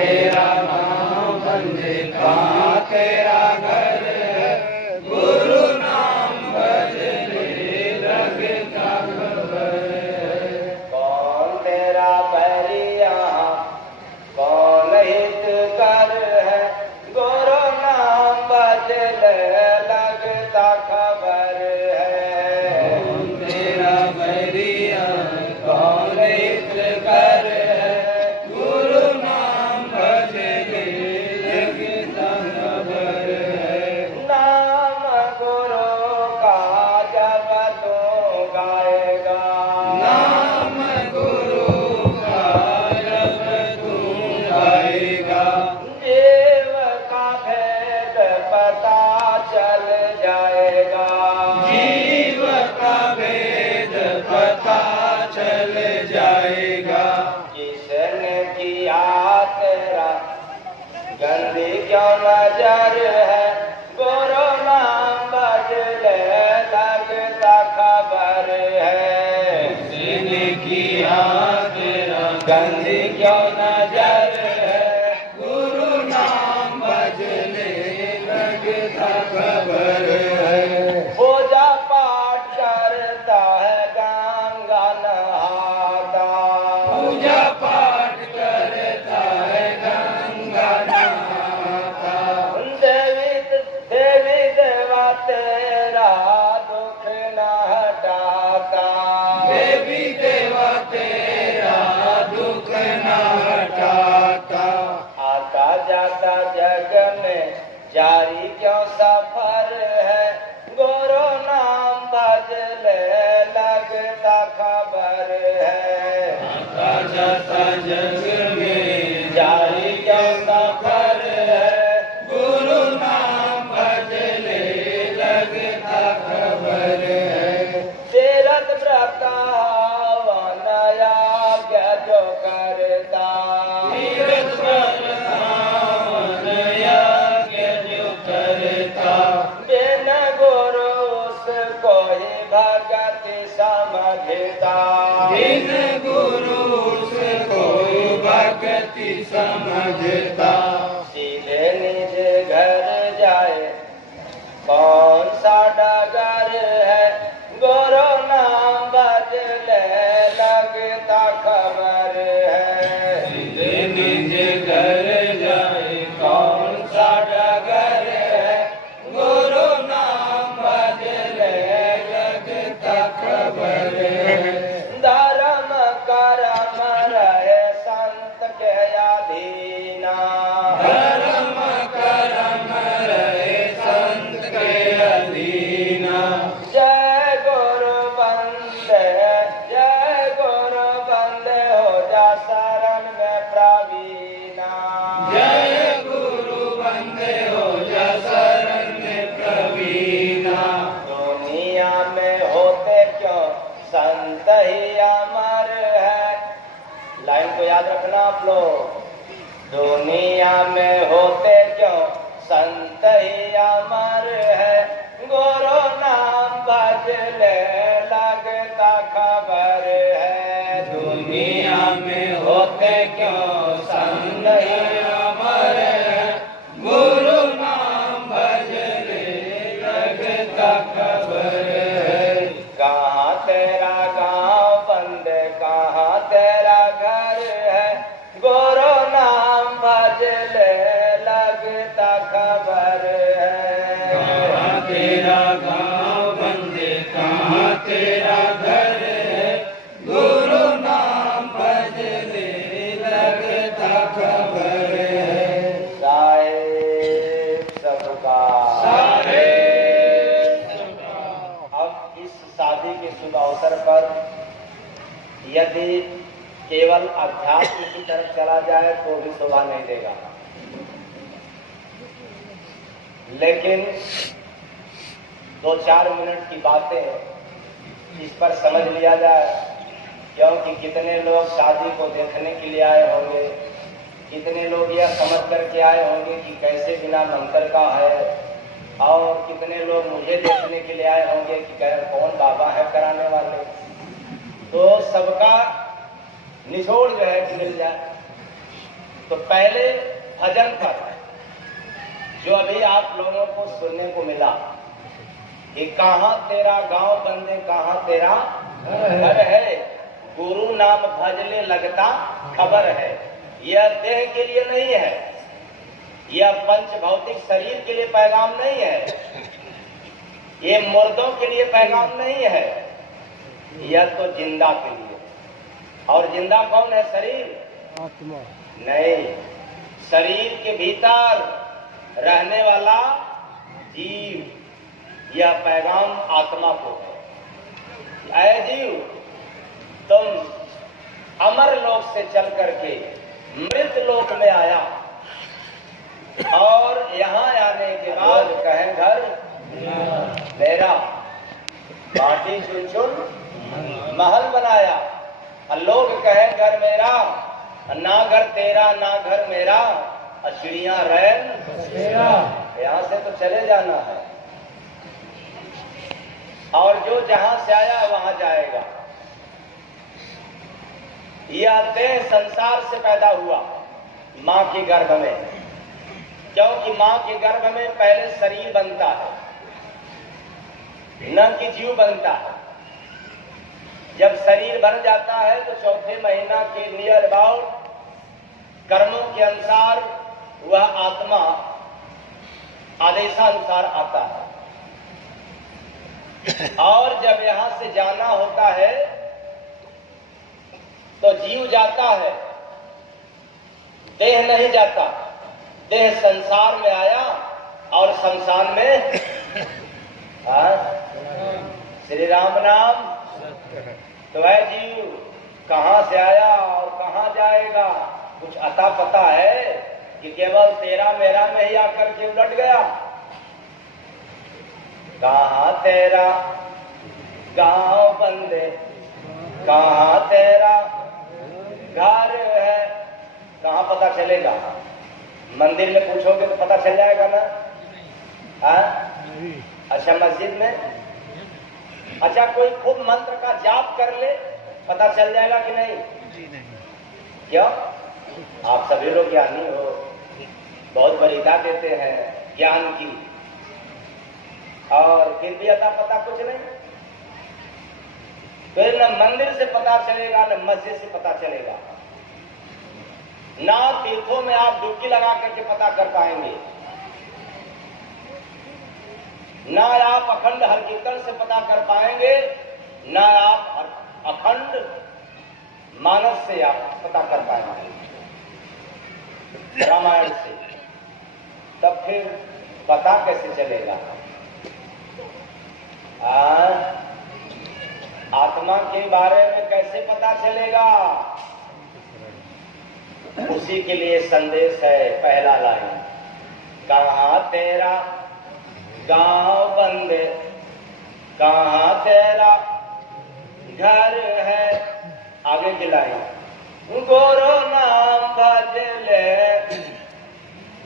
तेरा नाम बंदे कहाँ तेरा घर है, गुरु नाम भजने लगता खबर है। कौन तेरा बैरिया कौन हित कर है, गुरु नाम भजने लगता खबर है। कौन तेरा बैरिया कौन हित कर है, गुरु नाम भजने लगता खबर है। नाम गुरु का जब तू गाएगा, नाम गुरु का जब तू गाएगा, जीव का भेद पता चल जाएगा। जीव का भेद पता चल जाएगा। जिसने किया तेरा गंदी क्यों नजर है, गुरु नाम बदले लगता खबर है। जिसने किया तेरा गंदी क्यों नजर है, गुरु नाम भजने लगता खबर है। पूजा पाठ करता है गंगा नहाता, पूजा पाठ करता है गंगा नहाता, देवी देवा तेरा दुख न हटाता। देवी देवा तेरा दुख न हटाता। आता जाता जग में जारी क्यों सफर है, गुरु नाम भजले लगता खबर है। आता जाता जग में जारी क्यों सफर है, गुरु नाम भजने लगता खबर है। तीरथ व्रत नया क्या जो करता, तीरथ व्रत हवन यज्ञ जो करता, बिन गुरु उसको ही भगति समझता। बिन गुरु से कोई भक्ति समझता। सीधे निज घर जाए कौन सा डगर है, गुरु नाम भजले लगता खबर है। सीधे निज घर जाए कौन सा डगर है, गुरु नाम भजने लगता खबर है। धर्म करम रहे संत के अधीना, धर्म करम रहे संत के अधीना, जय गुरु बंदे हो जा शरण में प्रवीणा। जय गुरु बंदे हो जा शरण में प्रवीणा। दुनिया में होते क्यों संत ही अमर है, लाइन को याद रखना आप लोग। दुनिया में होते क्यों संत ही अमर है, गुरु नाम भजले लगता खबर है। दुनिया में होते क्यों संत ही अमर है, गुरु नाम भजने लगता खबर है। कहाँ तेरा गाँव बंद कहाँ तेरा घर है, गुरु नाम भजले लगता खबर है। कहाँ तेरा गाँव बंदे कहाँ तेरा घर है, गुरु नाम भजने लगता खबर है। साहेब सबका सारे अब इस शादी के शुभ अवसर पर यदि केवल अध्यात्म की तरफ चला जाए तो भी शोभा नहीं देगा, लेकिन 2-4 मिनट की बातें इस पर समझ लिया जाए, क्योंकि कितने लोग शादी को देखने के लिए आए होंगे, कितने लोग यह समझ करके आए होंगे कि कैसे बिना मंत्र का है, और कितने लोग मुझे देखने के लिए आए होंगे कि कौन बाबा है कराने वाले। तो सबका निचोड़ जो है कि मिल जाए। तो पहले भजन पर जो अभी आप लोगों को सुनने को मिला कि कहाँ तेरा गांव बंदे कहाँ तेरा घर है, गुरु नाम भजले लगता खबर है। यह देह के लिए नहीं है, यह पंच भौतिक शरीर के लिए पैगाम नहीं है, ये मुर्दों के लिए पैगाम नहीं है, यह तो जिंदा के लिए। और जिंदा कौन है? शरीर आत्मा नहीं, शरीर के भीतर रहने वाला जीव। यह पैगाम आत्मा को है। ऐ जीव, तुम अमर लोक से चल करके मृत लोक में आया और यहाँ आने के बाद कहें घर मेरा, माटी चुन चुन महल बनाया। और लोग कहें घर मेरा, ना घर तेरा ना घर मेरा, और चिड़िया रैन तेरा। यहाँ से तो चले जाना है, और जो जहां से आया वहां जाएगा। यह देह संसार से पैदा हुआ मां के गर्भ में, क्योंकि मां के गर्भ में पहले शरीर बनता है, न कि जीव बनता है। जब शरीर बन जाता है तो चौथे महीना के नियर अबाउट कर्मों के अनुसार वह आत्मा आदेशानुसार आता है। और जब यहां से जाना होता है तो जीव जाता है, देह नहीं जाता। देह संसार में आया और शमशान में श्री राम नाम। तो वह जीव कहां से आया और कहां जाएगा कुछ अता पता है कि केवल तेरा मेरा में ही आकर के उलट गया। कहां तेरा गांव बंदे कहां तेरा घर है, कहां पता चलेगा? मंदिर में पूछोगे तो पता चल जाएगा ना? अच्छा, मस्जिद में? अच्छा, कोई खूब मंत्र का जाप कर ले, पता चल जाएगा कि नहीं? क्यों? आप सभी लोग ज्ञानी हो, बहुत वरीयता देते हैं ज्ञान की, और फिर भी अता पता कुछ नहीं। फिर न मंदिर से पता चलेगा न मस्जिद से पता चलेगा, ना तीर्थों में आप डुबकी लगा करके पता कर पाएंगे, ना आप अखंड हर कीर्तन से पता कर पाएंगे, ना आप अखंड मानस से आप पता कर पाएंगे, रामायण से। तब फिर पता कैसे चलेगा? आत्मा के बारे में कैसे पता चलेगा? उसी के लिए संदेश है पहला लाइन, कहां तेरा गांव बंदे कहां तेरा घर है। आगे की लाइन, गुरु नाम भजले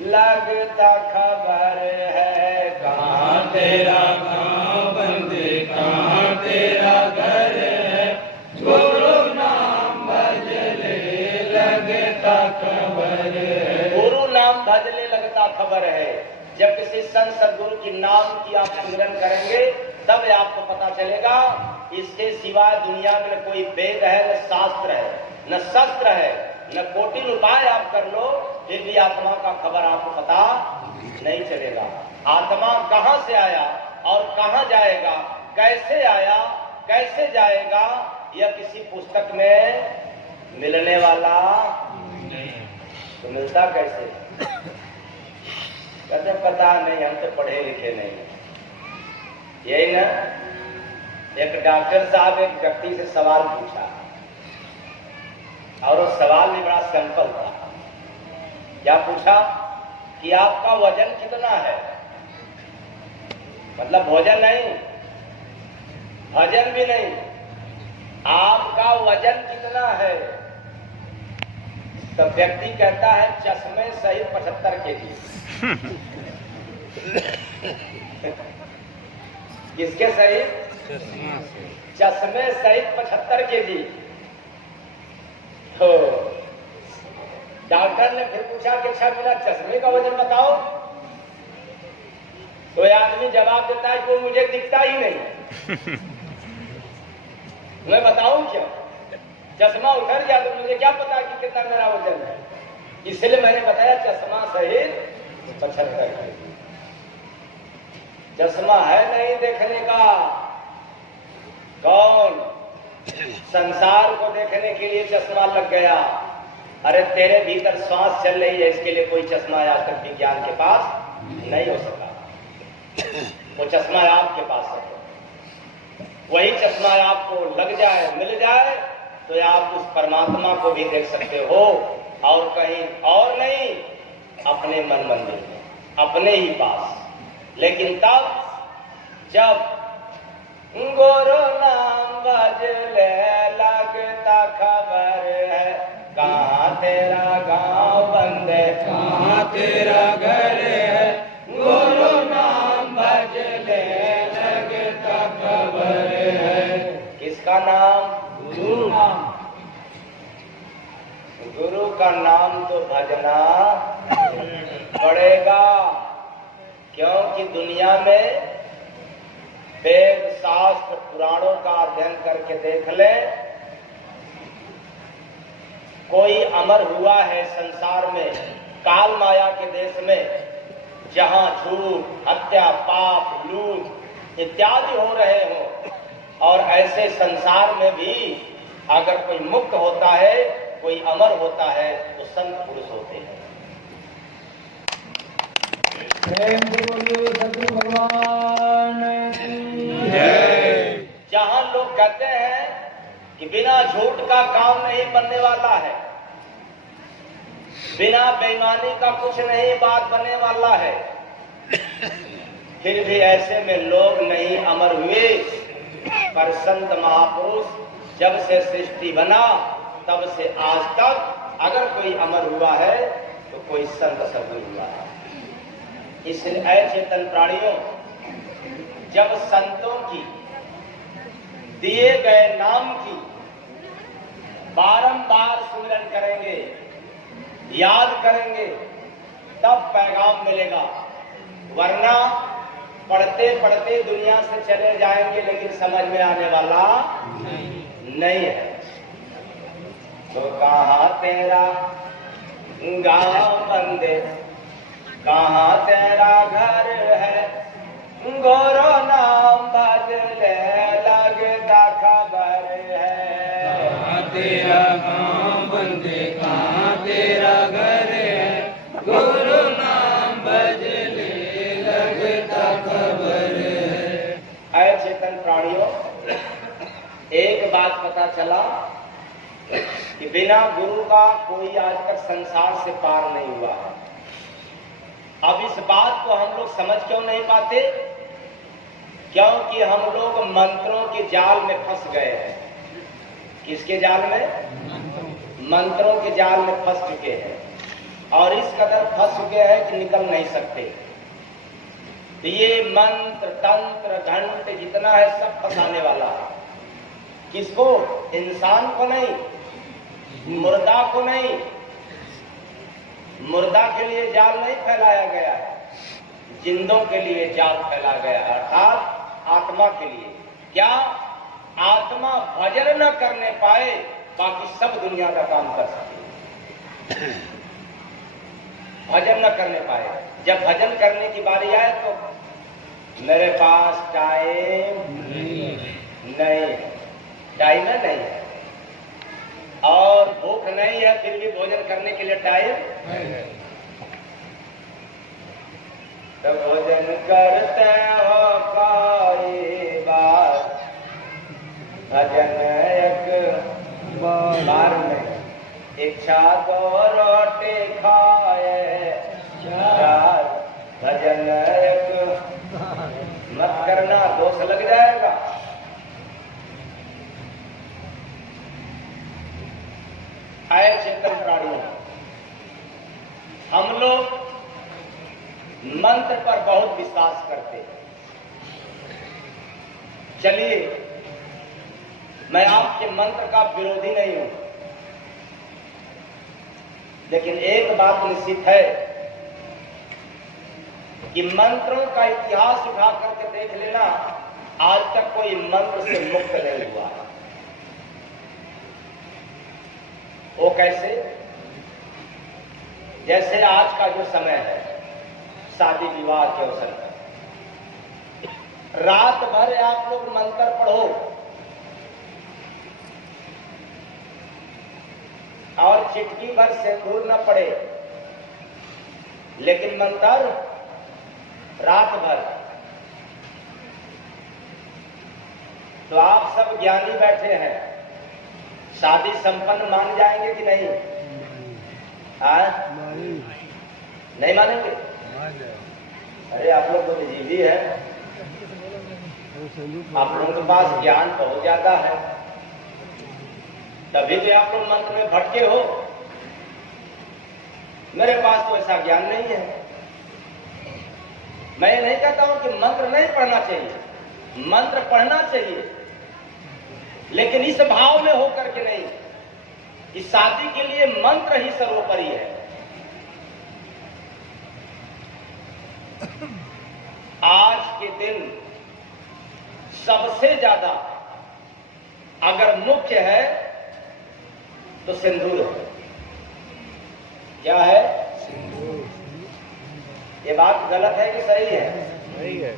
लगता खबर है, कहाँ तेरा गांव बंदे कहाँ तेरा घर है, गुरु नाम भजले लगता खबर है। गुरु नाम भजले लगता खबर है। जब किसी संत सदगुरु की नाम की आप सिमरन करेंगे तब आपको पता चलेगा। इसके सिवाय दुनिया में न कोई वेद है, न शास्त्र है, न शस्त्र है, न कोटिन उपाय आप कर लो, फिर भी आत्मा का खबर आपको पता नहीं चलेगा। आत्मा कहां से आया और कहां जाएगा, कैसे आया कैसे जाएगा, यह किसी पुस्तक में मिलने वाला तो मिलता कैसे? कहते पता नहीं, हम तो पढ़े लिखे नहीं। यही ना, एक डॉक्टर साहब एक व्यक्ति से सवाल पूछा और वो सवाल भी बड़ा सिंपल था। क्या पूछा कि आपका वजन कितना है? मतलब भोजन नहीं, भजन भी नहीं, आपका वजन कितना है? तो व्यक्ति कहता है चश्मे सहित 75 केजी। किसके सहित? चश्मे सहित 75 केजी। तो डॉक्टर ने फिर पूछा कि अच्छा मेरा चश्मे का वजन बताओ। तो आदमी जवाब देता है कि मुझे दिखता ही नहीं, मैं बताऊं क्या, चश्मा उतर गया तो मुझे क्या पता कि कितना मेरा वजन है। इसलिए मैंने बताया चश्मा सहित 75 चश्मा है नहीं देखने का। कौन संसार को देखने के लिए चश्मा लग गया। अरे तेरे भीतर सांस चल रही है, इसके लिए कोई चश्मा आज तक विज्ञान के पास नहीं हो सका। वो चश्मा आपके पास है, वही चश्मा आपको लग जाए मिल जाए तो आप उस परमात्मा को भी देख सकते हो, और कहीं और नहीं, अपने मन मंदिर में, अपने ही पास। लेकिन तब जब गुरु नाम बजले लगता खबर है, कहाँ तेरा गांव बंदे कहाँ तेरा घर है, गुरु नाम भजले लगता खबर है। किसका नाम? गुरु नाम। गुरु का नाम तो भजना पड़ेगा, क्योंकि दुनिया में वेद शास्त्र पुराणों का अध्ययन करके देख ले, कोई अमर हुआ है संसार में, काल माया के देश में, जहां झूठ, हत्या, पाप, लूट इत्यादि हो रहे हो, और ऐसे संसार में भी अगर कोई मुक्त होता है, कोई अमर होता है, तो संत पुरुष होते हैं। सतगुरु भगवान की जय। जहां लोग कहते हैं कि बिना झूठ का काम नहीं बनने वाला है, बिना बेईमानी का कुछ नहीं बात बनने वाला है, फिर भी ऐसे में लोग नहीं अमर हुए। पर संत महापुरुष जब से सृष्टि बना तब से आज तक अगर कोई अमर हुआ है तो कोई संत सद्गुरु हुआ है। इसलिए अचेतन प्राणियों, जब संतों की दिए गए नाम की बारंबार सुमिरन करेंगे, याद करेंगे, तब पैगाम मिलेगा, वरना पढ़ते पढ़ते दुनिया से चले जाएंगे लेकिन समझ में आने वाला नहीं है। तो कहाँ तेरा गांव बंदे, कहाँ तेरा घर है, गुरु नाम भजले लगता खबर है। कहाँ तेरा गांव बंदे, कहाँ तेरा घर है, गुरु नाम भजले लगता खबर है। अचेतन प्राणियों, एक बात पता चला कि बिना गुरु का कोई आज तक संसार से पार नहीं हुआ है। अब इस बात को हम लोग समझ क्यों नहीं पाते? क्योंकि हम लोग मंत्रों के जाल में फंस गए हैं। किसके जाल में? मंत्रों के जाल में फंस चुके हैं, और इस कदर फंस चुके हैं कि निकल नहीं सकते। तो ये मंत्र, तंत्र, घंट जितना है सब फंसाने वाला है। किसको? इंसान को नहीं, मुर्दा को नहीं। मुर्दा के लिए जाल नहीं फैलाया गया है, जिंदों के लिए जाल फैला गया, अर्थात आत्मा के लिए। क्या? आत्मा भजन न करने पाए, बाकी सब दुनिया का काम कर सके। भजन न करने पाए, जब भजन करने की बारी आए तो मेरे पास टाइम नहीं, टाइम नहीं है, और भूख नहीं है, फिर भी भोजन करने के लिए टाइम है। तो भोजन करते हो कोई बार, भजन एक बार में, इच्छा तो रोटी खाए चार, भजन एक मत करना, दोष लग जाएगा। आए चेतन प्राणियों, हम लोग मंत्र पर बहुत विश्वास करते हैं। चलिए, मैं आपके मंत्र का विरोधी नहीं हूं, लेकिन एक बात निश्चित है कि मंत्रों का इतिहास उठा करके देख लेना, आज तक कोई मंत्र से मुक्त नहीं हुआ। वो कैसे? जैसे आज का जो समय है शादी विवाह के अवसर पर, रात भर आप लोग मंत्र पढ़ो और चिटकी भर सिंदूर न पड़े, लेकिन मंत्र रात भर। तो आप सब ज्ञानी बैठे हैं, शादी संपन्न मान जाएंगे कि नहीं? नहीं मानेंगे? अरे आप लोग तो जीवी है, आप लोगों के पास ज्ञान बहुत ज्यादा है, तभी तो आप लोग मंत्र में भटके हो। मेरे पास तो ऐसा ज्ञान नहीं है। मैं ये नहीं कहता हूं कि मंत्र नहीं पढ़ना चाहिए, मंत्र पढ़ना चाहिए, लेकिन इस भाव में होकर के नहीं कि शादी के लिए मंत्र ही सर्वोपरि है। आज के दिन सबसे ज्यादा अगर मुख्य है तो सिंदूर है। क्या है? ये बात गलत है कि सही है? सही है।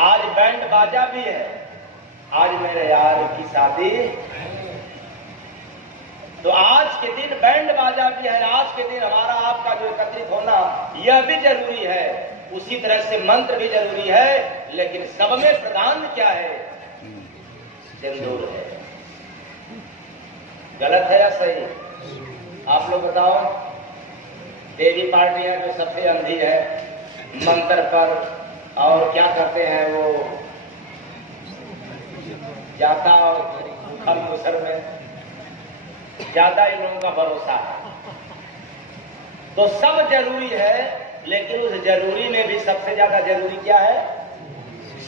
आज बैंड बाजा भी है, आज मेरे यार की शादी, तो आज के दिन बैंड बाजा भी है, आज के दिन हमारा आपका जो एकत्रित होना यह भी जरूरी है, उसी तरह से मंत्र भी जरूरी है, लेकिन सब में प्रधान क्या है? सिंदूर है। गलत है या सही? आप लोग बताओ। देवी पार्टियां जो सबसे अंधी है मंत्र पर, और क्या करते हैं वो जाता और खलमुसर में ज्यादा इन लोगों का भरोसा है। तो सब जरूरी है, लेकिन उस जरूरी में भी सबसे ज्यादा जरूरी क्या है?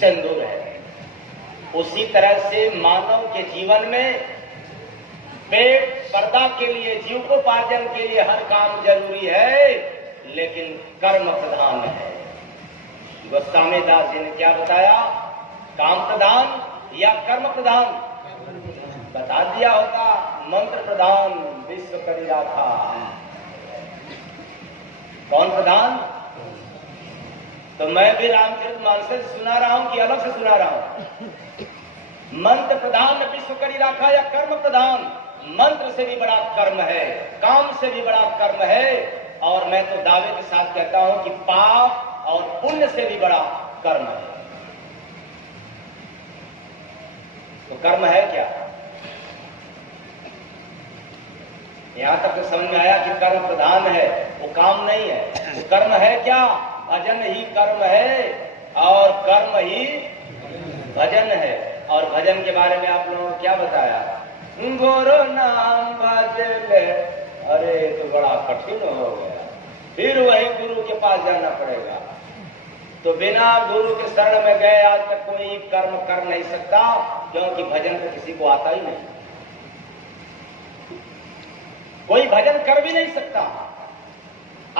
सिंदूर है। उसी तरह से मानव के जीवन में पेट पर्दा के लिए, जीविकोपार्जन के लिए हर काम जरूरी है, लेकिन कर्म प्रधान है। गोस्वामी दास जी ने क्या बताया? काम प्रधान या कर्म प्रधान? बता दिया होता मंत्र प्रधान विश्व करी राखा। कौन प्रधान? तो मैं भी रामचरितमानस से सुना रहा हूं कि अलग से सुना रहा हूं? मंत्र प्रधान विश्व करी राखा या कर्म प्रधान? मंत्र से भी बड़ा कर्म है, काम से भी बड़ा कर्म है, और मैं तो दावे के साथ कहता हूं कि पाप और पुण्य से भी बड़ा कर्म है। तो कर्म है क्या? यहां तक तो समझ में आया कि कर्म प्रधान है, वो काम नहीं है। वो कर्म है क्या? भजन ही कर्म है, और कर्म ही भजन है। और भजन के बारे में आप लोगों को क्या बताया? गुरु नाम भजले। अरे तो बड़ा कठिन हो गया, फिर वही गुरु के पास जाना पड़ेगा। तो बिना गुरु के शरण में गए आज तक कोई कर्म कर नहीं सकता, क्योंकि भजन तो किसी को आता ही नहीं, कोई भजन कर भी नहीं सकता।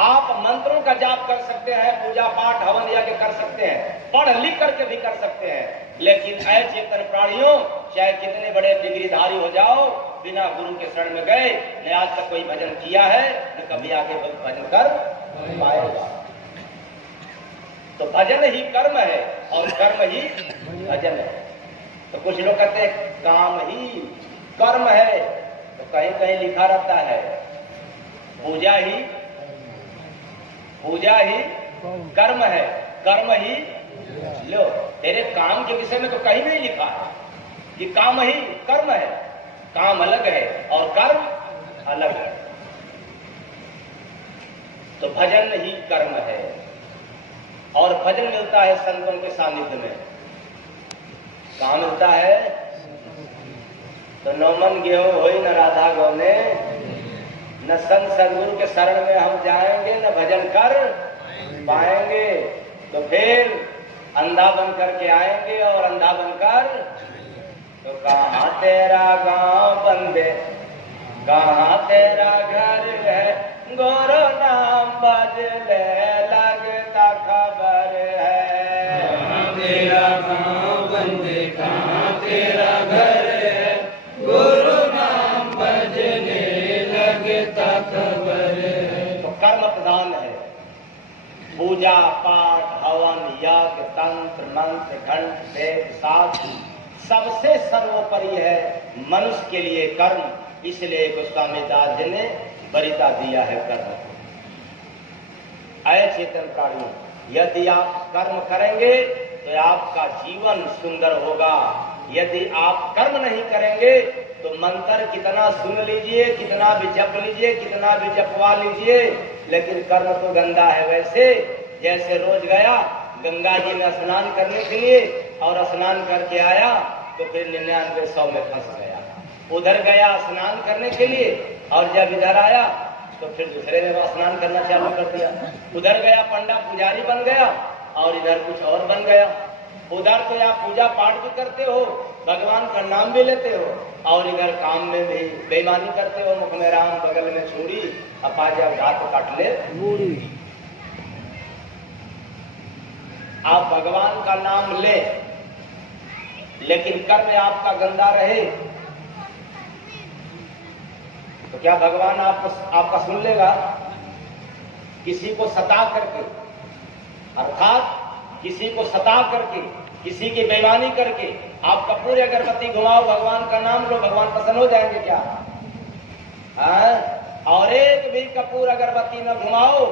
आप मंत्रों का जाप कर सकते हैं, पूजा पाठ हवन यज्ञ कर सकते हैं, पढ़ लिख करके भी कर सकते हैं, लेकिन अचेतन प्राणियों चाहे कितने बड़े डिग्रीधारी हो जाओ, बिना गुरु के शरण में गए न आज तक कोई भजन किया है, न कभी आगे भजन कर पाएगा। तो भजन ही कर्म है और कर्म ही भजन है। तो कुछ लोग कहते हैं काम ही कर्म है, तो कहीं कहीं लिखा रहता है पूजा ही कर्म है, कर्म ही लो। तेरे काम के विषय में तो कहीं नहीं लिखा है कि काम ही कर्म है। काम अलग है और कर्म अलग है। तो भजन ही कर्म है, और भजन मिलता है संतों के सानिध्य में। कहाँ मिलता है? तो नौमन गेहूं होई न राधा गौने, न संत सदगुरु के शरण में हम जाएंगे न भजन कर पाएंगे। तो फिर अंधा बन करके आएंगे, और अंधा बनकर तो कहाँ तेरा गांव बंदे, कहाँ तेरा घर खबर है। तो कर्म प्रधान है। पूजा पाठ हवन यज्ञ तंत्र मंत्र घंट वेद शास्त्र सबसे सर्वोपरि है मनुष्य के लिए कर्म। इसलिए गोस्वामी दास जी ने वरिता दिया है कर्म को। चेतन प्राणियों, यदि आप कर्म करेंगे तो आपका जीवन सुंदर होगा। यदि आप कर्म नहीं करेंगे तो मंत्र कितना सुन लीजिए, कितना भी जप लीजिए, कितना भी जपवा लीजिए, लेकिन कर्म तो गंदा है। वैसे जैसे रोज गया गंगा जी में स्नान करने के लिए और स्नान करके आया तो फिर 99 में फंस गया। उधर गया स्नान करने के लिए और जब इधर आया तो फिर दूसरे ने स्नान करना चालू कर दिया। उधर गया पंडा पुजारी बन गया और इधर कुछ और बन गया। उधर तो आप पूजा पाठ भी करते हो, भगवान का नाम भी लेते हो, और इधर काम में भी बेईमानी करते हो। मुख में राम बगल में छुरी, अपा जब हाथ काट ले बूढ़ी। आप भगवान का नाम ले लेकिन कर्म आपका गंदा रहे तो क्या भगवान आपका सुन लेगा? किसी को सता करके, अर्थात किसी को सता करके, किसी की बेईमानी करके आप कपूर अगरबत्ती घुमाओ, भगवान का नाम लो, भगवान प्रसन्न हो जाएंगे क्या? और एक भी कपूर अगरबत्ती न घुमाओ,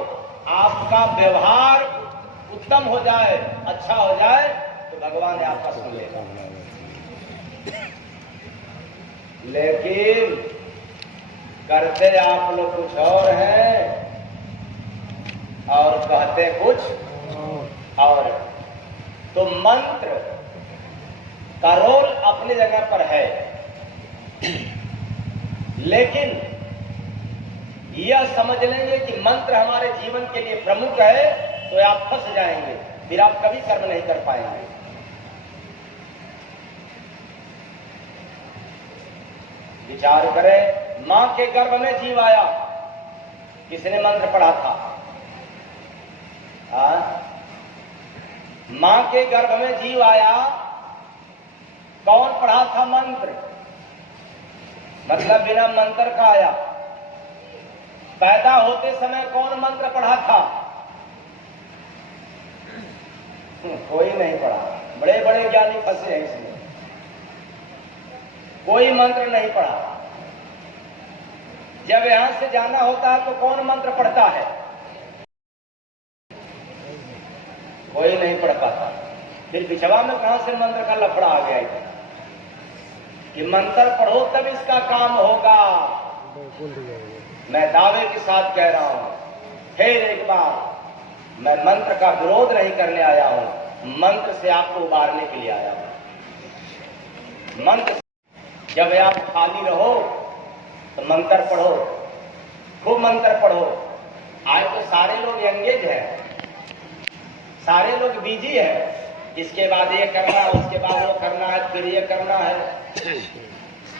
आपका व्यवहार उत्तम हो जाए, अच्छा हो जाए तो भगवान आपका सुन लेगा। लेकिन करते आप लोग कुछ और हैं और कहते कुछ और। तो मंत्र का रोल अपनी जगह पर है, लेकिन यह समझ लेंगे कि मंत्र हमारे जीवन के लिए प्रमुख है तो आप फंस जाएंगे, फिर आप कभी कर्म नहीं कर पाएंगे। विचार करें, मां के गर्भ में जीव आया, किसने मंत्र पढ़ा था? मां के गर्भ में जीव आया, कौन पढ़ा था मंत्र? मतलब बिना मंत्र का आया। पैदा होते समय कौन मंत्र पढ़ा था? कोई नहीं पढ़ा। बड़े बड़े ज्ञानी फंसे हैं इसमें, कोई मंत्र नहीं पढ़ा। जब यहां से जाना होता है तो कौन मंत्र पढ़ता है? कोई नहीं पढ़ पाता। फिर पिछवा में कहां से मंत्र का लफड़ा आ गया इतना कि मंत्र पढ़ो तब इसका काम होगा। मैं दावे के साथ कह रहा हूं, फिर एक बार, मैं मंत्र का विरोध नहीं करने आया हूं, मंत्र से आपको उबारने के लिए आया हूं। मंत्र, जब आप खाली रहो तो मंत्र पढ़ो, खूब मंत्र पढ़ो। आज तो सारे लोग एंगेज हैं, सारे लोग बिजी हैं। इसके बाद ये करना है, उसके बाद वो करना है, फिर ये करना है,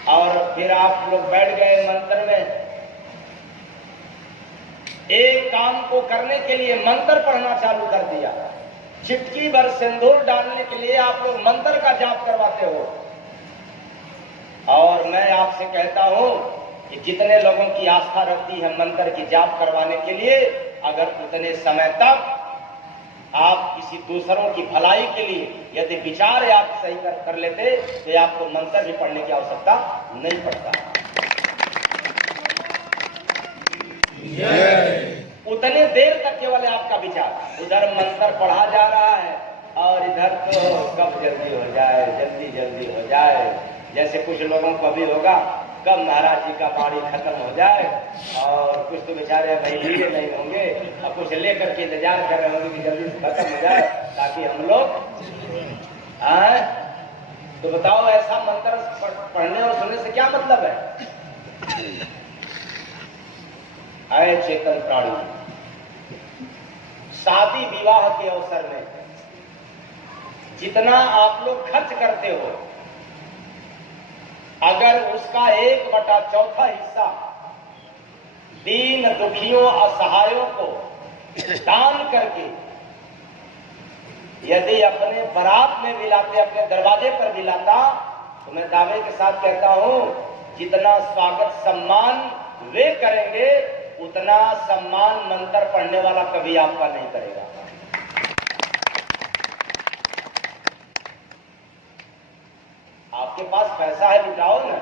और फिर आप लोग बैठ गए मंत्र में। एक काम को करने के लिए मंत्र पढ़ना चालू कर दिया। चिटकी भर सिंदूर डालने के लिए आप लोग मंत्र का जाप करवाते हो। और मैं आपसे कहता हूं कि जितने लोगों की आस्था रखती है मंत्र की जाप करवाने के लिए, अगर उतने समय तक आप किसी दूसरों की भलाई के लिए यदि विचार आप सही कर लेते तो आपको मंत्र भी पढ़ने की आवश्यकता नहीं पड़ता। उतने देर तक केवल आपका विचार, उधर मंत्र पढ़ा जा रहा है और इधर तो कब जल्दी हो जाए, जल्दी जल्दी हो जाए। जैसे कुछ लोगों को भी होगा कब महाराज जी का बाड़ी खत्म हो जाए, और कुछ तो बेचारे भाई लिए नहीं होंगे और कुछ लेकर के इंतजार कर रहे होंगे कि जल्दी से खत्म हो जाए ताकि हम लोग आए। तो बताओ ऐसा मंत्र पढ़ने और सुनने से क्या मतलब है? आए चेतन प्राणी, शादी विवाह के अवसर में जितना आप लोग खर्च करते हो, अगर उसका 1/4 हिस्सा दीन दुखियों असहायों को दान करके यदि अपने बारात में भी लाते, अपने दरवाजे पर भी लाता, तो मैं दावे के साथ कहता हूं जितना स्वागत सम्मान वे करेंगे उतना सम्मान मंत्र पढ़ने वाला कभी आपका नहीं करेगा। आपके पास पैसा है, लुटाओ ना,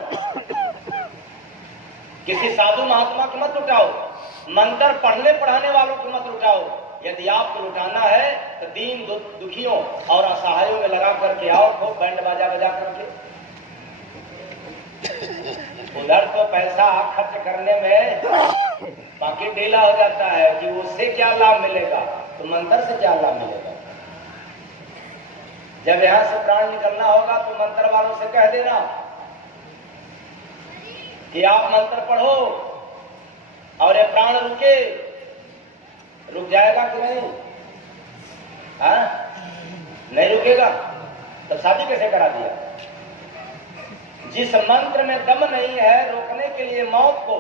किसी साधु महात्मा को मत लुटाओ, मंत्र पढ़ने पढ़ाने वालों को मत लुटाओ। यदि आपको लुटाना है तो दीन दुखियों और असहायों में लगा करके आओ, खूब बैंड बाजा बजा करके। उधर तो पैसा खर्च करने में बाकी ढीला हो जाता है कि उससे क्या लाभ मिलेगा, तो मंत्र से क्या लाभ मिलेगा। जब यहां से प्राण निकलना होगा तो मंत्र वालों से कह देना कि आप मंत्र पढ़ो और ये प्राण रुके। रुक जाएगा कि नहीं? हाँ, नहीं रुकेगा तब शादी कैसे करा दिया? जिस मंत्र में दम नहीं है रोकने के लिए मौत को,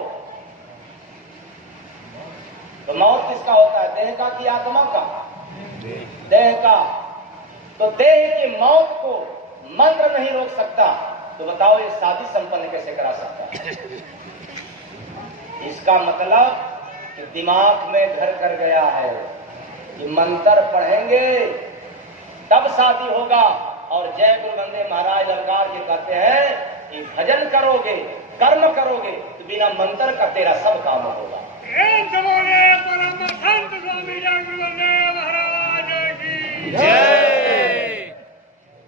तो मौत किसका होता है, देह का कि आत्मा का? देह का। तो देह की मौत को मंत्र नहीं रोक सकता, तो बताओ ये शादी संपन्न कैसे करा सकता? इसका मतलब कि दिमाग में घर कर गया है कि मंत्र पढ़ेंगे तब शादी होगा। और जय गुरु वंदे महाराज ललकार के कहते हैं कि भजन करोगे, कर्म करोगे तो बिना मंत्र का तेरा सब काम होगा।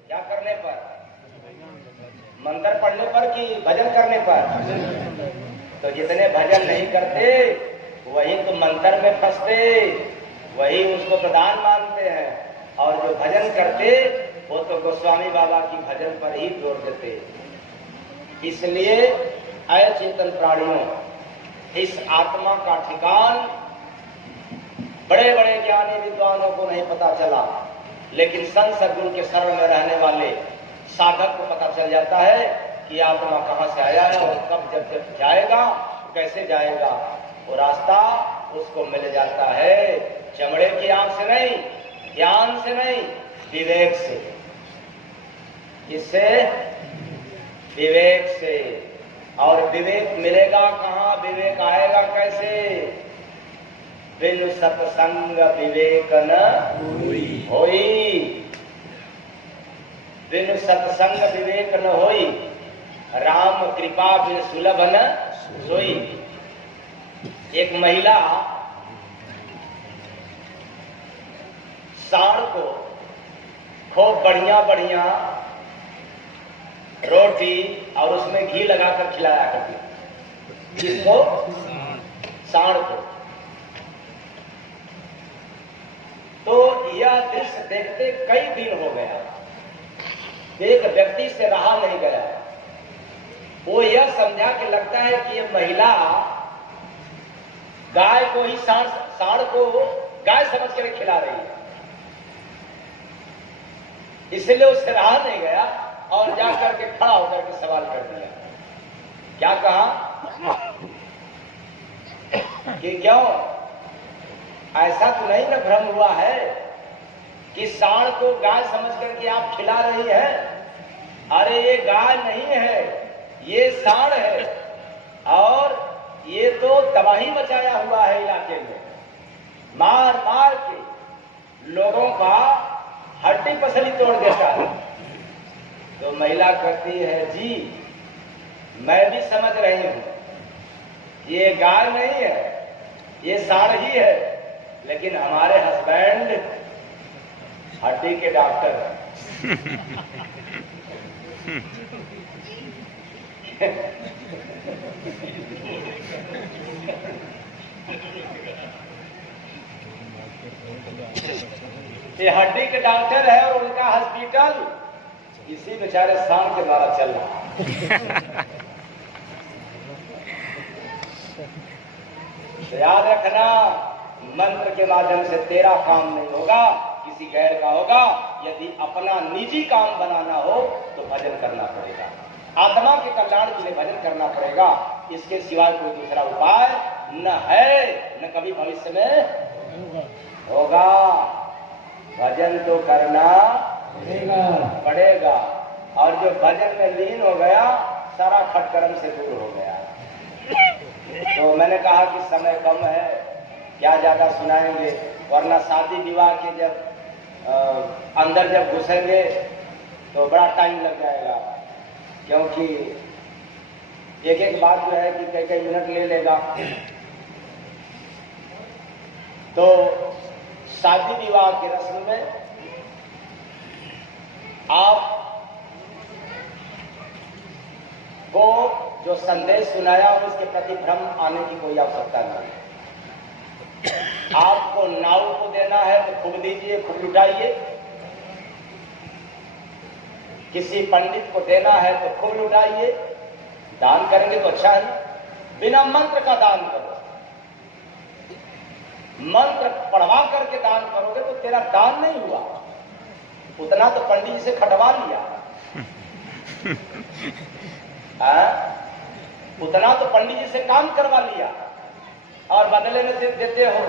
क्या करने पर? मंत्र पढ़ने पर कि भजन करने पर? तो जितने भजन नहीं करते वही तो मंत्र में फंसते, वही उसको प्रधान मानते हैं। और जो भजन करते वो तो गोस्वामी बाबा की भजन पर ही जोर देते। इसलिए अचेतन प्राणियों, इस आत्मा का ठिकान बड़े बड़े ज्ञानी विद्वानों को नहीं पता चला, लेकिन संत सद्गुरु के शरण में रहने वाले साधक को पता चल जाता है कि आत्मा कहाँ से आया है और कब जब जाएगा, कैसे जाएगा। वो रास्ता उसको मिल जाता है चमड़े की आंख से नहीं, ज्ञान से नहीं, विवेक से। इससे विवेक से। और विवेक मिलेगा कहाँ, विवेक आएगा कैसे? बिनु सत्संग विवेक न होई, बिनु सत्संग विवेक न होई, राम कृपा बिन सुलभ न सोई। एक महिला सांड को खूब बढ़िया बढ़िया रोटी और उसमें घी लगाकर खिलाया करती। किसको? सांड को। तो यह दृश्य देखते कई दिन हो गया, एक व्यक्ति से रहा नहीं गया। वो यह समझा कि लगता है कि यह महिला गाय को ही सांड को गाय समझ कर खिला रही है। इसलिए उससे रहा नहीं गया और जाकर के खड़ा होकर के सवाल कर दिया। क्या कहा कि क्यों ऐसा तो नहीं ना भ्रम हुआ है कि सांड को गाय समझ करके आप खिला रही है? अरे ये गाय नहीं है, ये सांड है और ये तो तबाही मचाया हुआ है इलाके में। मार मार के लोगों का हड्डी पसली तोड़ देता है। तो महिला कहती है, जी मैं भी समझ रही हूं, ये गाय नहीं है, ये सांड ही है, लेकिन हमारे हस्बैंड हड्डी के डॉक्टर हैं। ये हड्डी के डॉक्टर है और उनका हॉस्पिटल इसी बेचारे सांड के द्वारा चल रहा है। तो याद रखना, मंत्र के माध्यम से तेरा काम नहीं होगा, किसी गैर का होगा। यदि अपना निजी काम बनाना हो तो भजन करना पड़ेगा, आत्मा के कल्याण के लिए भजन करना पड़ेगा। इसके सिवाय कोई दूसरा उपाय न है, न कभी भविष्य में होगा। भजन तो करना पड़ेगा। और जो भजन में लीन हो गया सारा खटकर्म से दूर हो गया। तो मैंने कहा कि समय कम है, क्या ज़्यादा सुनाएंगे, वरना शादी विवाह के जब अंदर जब घुसेंगे तो बड़ा टाइम लग जाएगा, क्योंकि एक एक बात जो है कि कई कई मिनट ले लेगा। तो शादी विवाह की रस्म में आप को जो संदेश सुनाया उसके प्रति भ्रम आने की कोई आवश्यकता नहीं है। आपको नाव को देना है तो खूब दीजिए, खूब लुटाइए। किसी पंडित को देना है तो खूब लुटाइए। दान करेंगे तो अच्छा है। बिना मंत्र का दान करो। मंत्र पढ़वा करके दान करोगे तो तेरा दान नहीं हुआ, उतना तो पंडित जी से खटवा लिया। उतना तो पंडित जी से काम करवा लिया और बदले में देते हो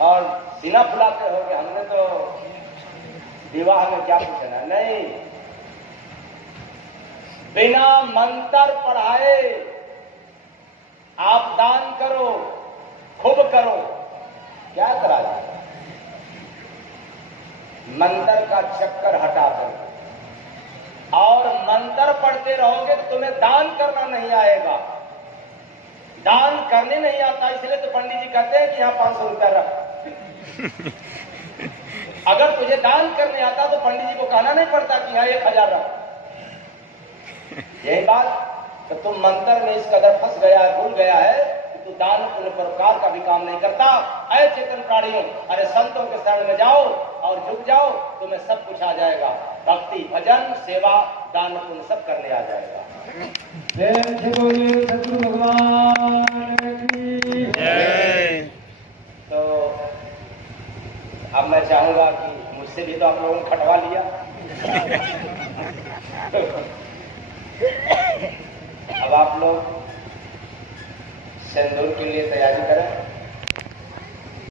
और सीना फुलाते हो कि हमने तो विवाह में क्या पूछना। नहीं, बिना मंत्र पढ़ाए आप दान करो, खूब करो, क्या करा जाए। मंत्र का चक्कर हटा दो और मंत्र पढ़ते रहोगे तो तुम्हें दान करना नहीं आएगा। दान करने नहीं आता, इसलिए तो पंडित जी कहते हैं कि यहाँ 500 रुपया रख। अगर तुझे दान करने आता तो पंडित जी को कहना नहीं पड़ता कि यहाँ 1000 रख। यही बात तो तुम मंत्र में इस कदर फंस गया है, भूल गया है कि तू दान पुण्य परोपकार का भी काम नहीं करता। ऐ चेतन प्राणियों, अरे संतों के शरण में जाओ और झुक जाओ, तुम्हें सब कुछ आ जाएगा। भक्ति, भजन, सेवा, दान पुण्य सब करने आ जाएगा। सतगुरु भगवान की जय। तो अब मैं चाहूंगा कि मुझसे भी तो आप लोगों ने खटवा लिया। अब आप लोग सिंदूर के लिए तैयारी करें।